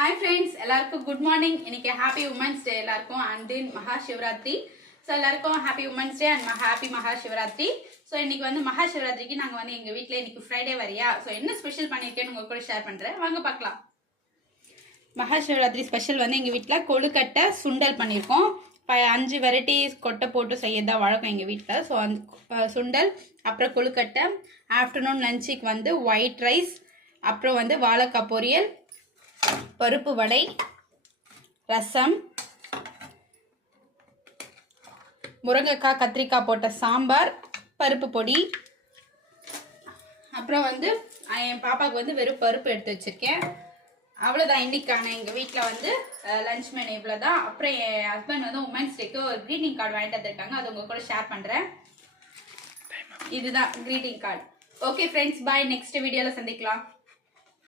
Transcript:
Hi friends, எல்லாருக்கும் good morning. இன்னைக்கு happy women's day எல்லாருக்கும் அண்ட் தென் மகா சிவராத்திரி. ஸோ எல்லாருக்கும் happy women's day and happy மகா சிவராத்திரி. ஸோ இன்னைக்கு வந்து மகா சிவராத்திரிக்கு நாங்கள் வந்து எங்கள் வீட்டில் இன்னைக்கு ஃப்ரைடே வரையா, ஸோ என்ன ஸ்பெஷல் பண்ணியிருக்கேன்னு உங்க கூட ஷேர் பண்ணுறேன், வாங்க பார்க்கலாம். மகா சிவராத்திரி ஸ்பெஷல் வந்து எங்கள் வீட்டில் கொழுக்கட்டை சுண்டல் பண்ணியிருக்கோம். 5 வெரைட்டிஸ் கொட்டை போட்டு செய்யதான் வழக்கம் எங்கள் வீட்டில். ஸோ அந்த சுண்டல், அப்புறம் கொழுக்கட்டை, ஆஃப்டர்நூன் லஞ்சுக்கு வந்து ஒயிட் ரைஸ், அப்புறம் வந்து வாழைக்காய் பொரியல், பருப்பு வடை, ரசம், முருங்கைக்காய் கத்திரிக்காய் போட்ட சாம்பார், பருப்பு பொடி, அப்புறம் வந்து என் பாப்பாவுக்கு வந்து வெறும் பருப்பு எடுத்து வச்சிருக்கேன். அவ்வளோதான் இன்னைக்கான எங்கள் வீட்டில் வந்து லஞ்ச் மெனு இவ்வளோதான். அப்புறம் என் ஹஸ்பண்ட் வந்து உமன்ஸ் டேக்கு ஒரு க்ரீட்டிங் கார்டு வாங்கிட்டு வந்திருக்காங்க, அது உங்க கூட ஷேர் பண்ணுறேன். இதுதான் க்ரீட்டிங் கார்டு. ஓகே ஃப்ரெண்ட்ஸ், பாய். நெக்ஸ்ட் வீடியோவில் சந்திக்கலாம்.